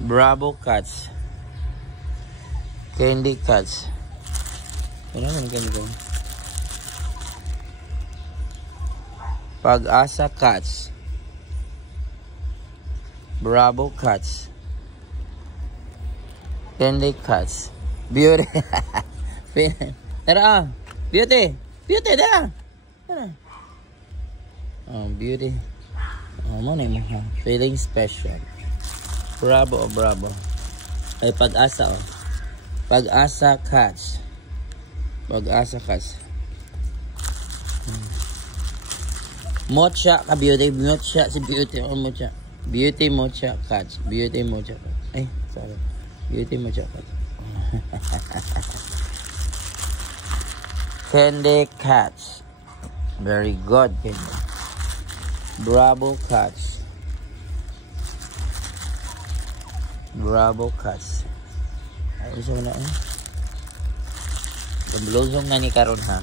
Bravo Cats. Candy Cats. Ano naman candy ko? Pag-asa Cats. Bravo Cats. Candy Cats. Beauty. Tara. Beauty. Beauty, tara. Tara. Oh, Beauty. Oh, mo na yung feeling special. Bravo, bravo. Ay, Pag-asa, oh. Pag-asa Cats. Pag-asa Cats. Mocha ka, Beauty. Mocha si Beauty. Oh, Mocha. Beauty, Mocha Cats. Beauty, Mocha Cats. Ay, sorry. Beauty, Mocha Cats. Candy Cats. Very good, Candy. Bravo Cats. Bravo Cats. Ay, isa mo na eh. Blossom na ni karon ha.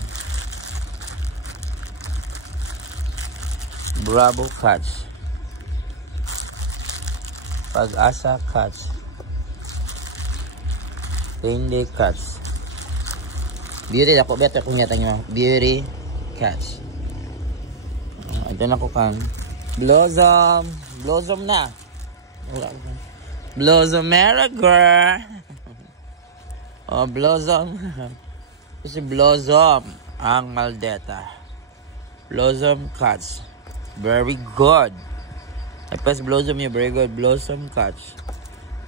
Bravo Cats. Pag-asa Cats. Candy Cats. Beauty ako better kung yata nyo. Beauty Cats. Ito na ko kan. Blossom. Blossom na. Blossom girl. Oh, Blossom. Si Blossom ang Maldeta. Blossom Cats. Very good. I press Blossom you. Very good. Blossom Cats.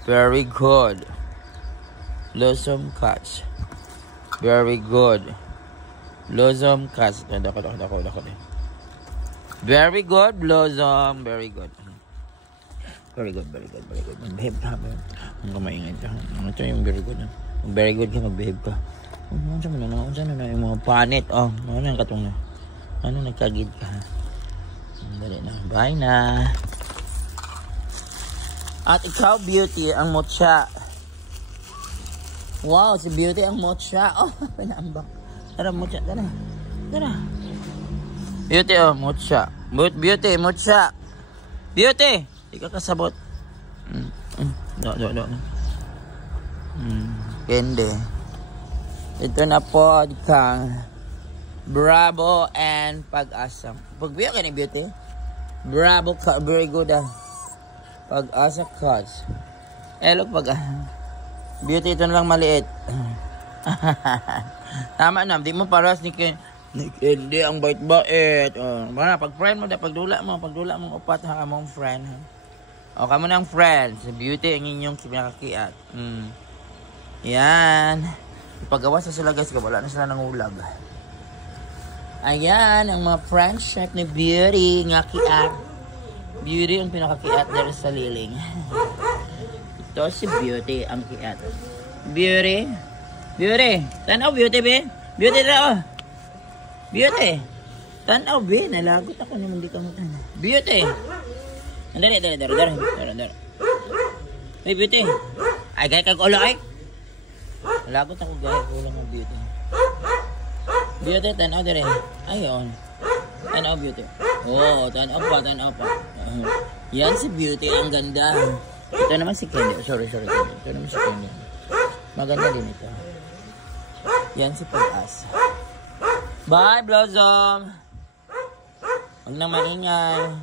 Very good. Blossom Cats. Very good. Blossom Cats. Dako. Very good, Blossom. Very good. Very good. Mag-behave ka. Ang kamaingay ka. Ito yung very good. Very good ka, mag-behave ka. Ano na yung mga panit. Oh, ano yung katong na. Ano nagkagid ka. Dali na. Bye na. At ikaw, Beauty, ang Mocha. Wow, si Beauty ang Mocha. Oh, pinaambak. Tara, Mocha. Tara. Beauty, oh, Mocha. Beauty, Mocha. Beauty. Di ka kasabot. Do. Candy. Ito na po kang Bravo and Pag-asa. Pagbiyo ka ni Beauty? Bravo ka. Very good ah. Pag-asa Cats. Look Beauty, ito na lang maliit. Tama na. Di mo paras ni Candy ang bait-bait. Pag friend mo, pagdula mo upat ha, among friend ha. O, kamo ng friend. Si Beauty ang inyong pinakakiat. Yan. Ipagawa sa sila guys, wala na sila ng ulag. Ayan, ang mga friend shot ni Beauty, nga kiat. Beauty ang pinakakiat dari sa liling. Ito si Beauty ang kiat. Beauty. Tanaw, Beauty, be. Beauty, tanaw. Beauty. Tanaw, be. Nalagot ako naman di ka mo tanaw. Beauty. Dari. Hey, Beauty. Ay, gaya kag ulo, ay. Nalagot ako gaya kag ulo ng Beauty. Beauty, tanaw, dari. Ayon. Tanaw, Beauty. Oh, tanaw pa. Yan si Beauty, ang ganda. Ito naman si Candy. Sorry, Candy. Ito naman si Candy. Maganda din ito. Yan si Pag-asa. Bye, Blossom! Huwag na maingay.